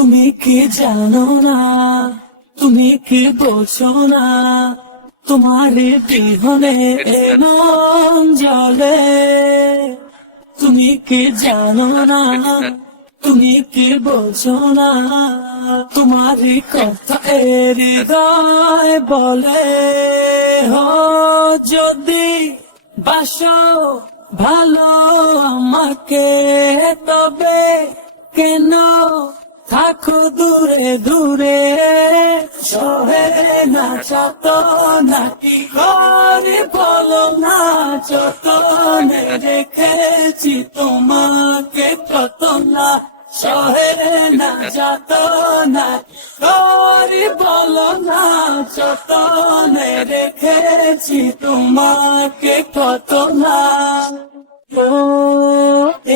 তুমি কি জানো না, তুমি কি বোঝো না, তোমার বিহনে এ মন জ্বলে। তুমি কি জানো না, তুমি কি বোঝো না, তোমার কথা এ হৃদয় বলে। হো যদি বাসো ভালো আমাকে, তবে কেন থাকো দূরে দূরে। সহে না যত নাকি করে বলো না, যতনে রেখেছি তোমাকে কত না। সহে না যত না করে বলো না, যতনে রেখেছি তোমাকে কত না। ও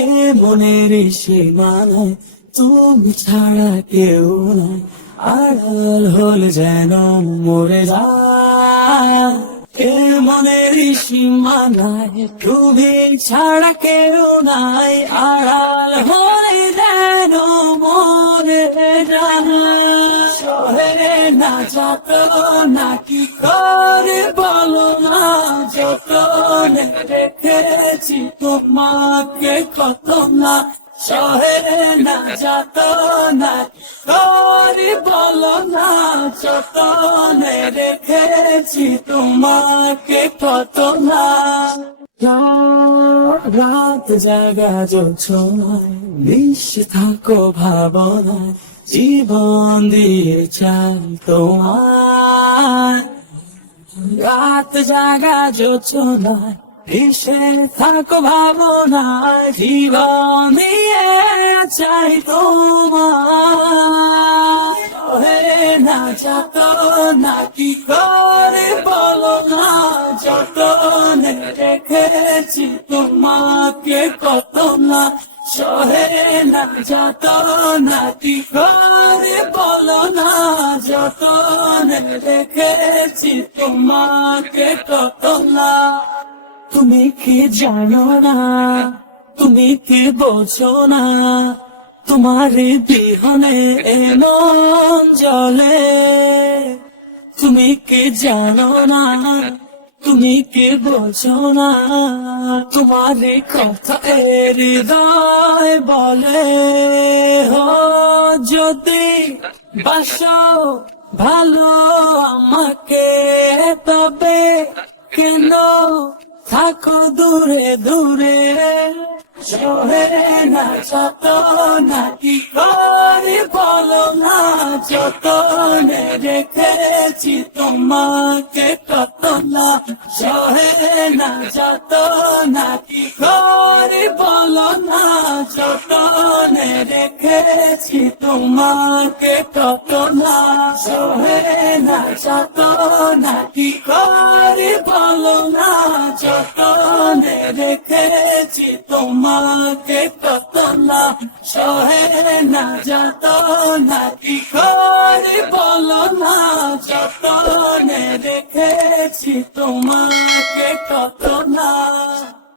এ মনের সীমানায় তুমি ছাড়া কেউ নাই, আড়াল হলে যেন মরে যায়। এ মনের সীমানায় তুমি ছাড়া কেউ নাই, আড়াল হলে যেন মরে যায়। সহে না যত নাকি করে বলো না, যতনে রেখেছি তোমাকে কত না। সহে না যত না করে বলো না, যতনে রেখেছি তোমাকে কত না। রাত জাগা যোছনায় মিশে থাকো ভাবনায়, জীবন দিয়ে চাই তোমার। রাত জাগা যোছনায় মিশে থাকো ভাবনায়, জীবন দিয়ে চাই তোমার। সহে না যত নাকি করে বলো না, যতনে রেখেছি তোমাকে কত না। সহে না যত নাকি করে বলো না, যতনে রেখেছি তোমাকে কত না। তুমি কি জানো না, তুমি কি বোঝো না, তোমার বিহনে এ মন জ্বলে। তুমি কি জানো না, তুমি কি বোঝো না, তোমার কথা এ হৃদয় বলে। হো যদি বাসো ভালো আমাকে, তবে কেন থাকো দূরে দূরে। সহে না যত নাকি করে বলো না, যতনে রেখেছি তোমাকে কত না। সহে না যত নাকি করে বলো না, যতনে রেখেছি তোমাকে কত না। সহে না যত নাকি করে বলো না, যতনে রেখেছি তোমাকে কত না। সহে না যত নাকি করে বলো না, যতনে রেখেছি তোমাকে কত না।